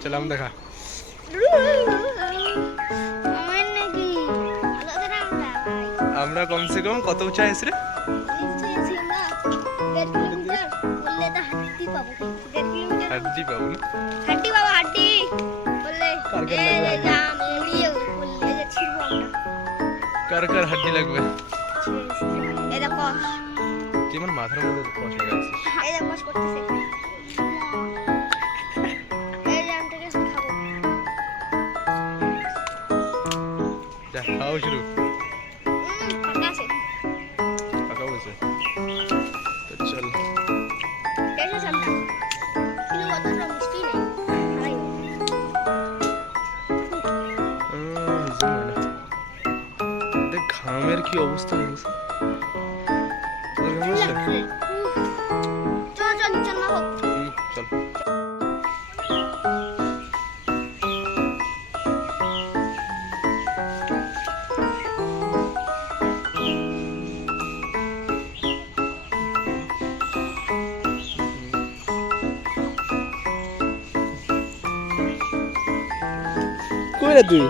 चलाम देखा আমরা কমসে কম কত উঁচা এসে রে হাড্ডি পাবো না হাড্ডি বাবা হাড্ডি বললে কার কার হাড্ডি লাগবে এই দেখো তুই আমার মাথার মধ্যে কষ্ট লাগাচ্ছিস এই দেখো কষ্ট করতেছে এই জামটাকে খাবো যা খাও শুরু পাকা আছে পাকা হয়েছে তো চল কেসে সামনে কিন্তু অতটা মিষ্টি নেই খাই দেখ ঘামের কি অবস্থা হয়েছে তোর ঘাম আসছে? চল চল চল না হোক চল কই রে তুই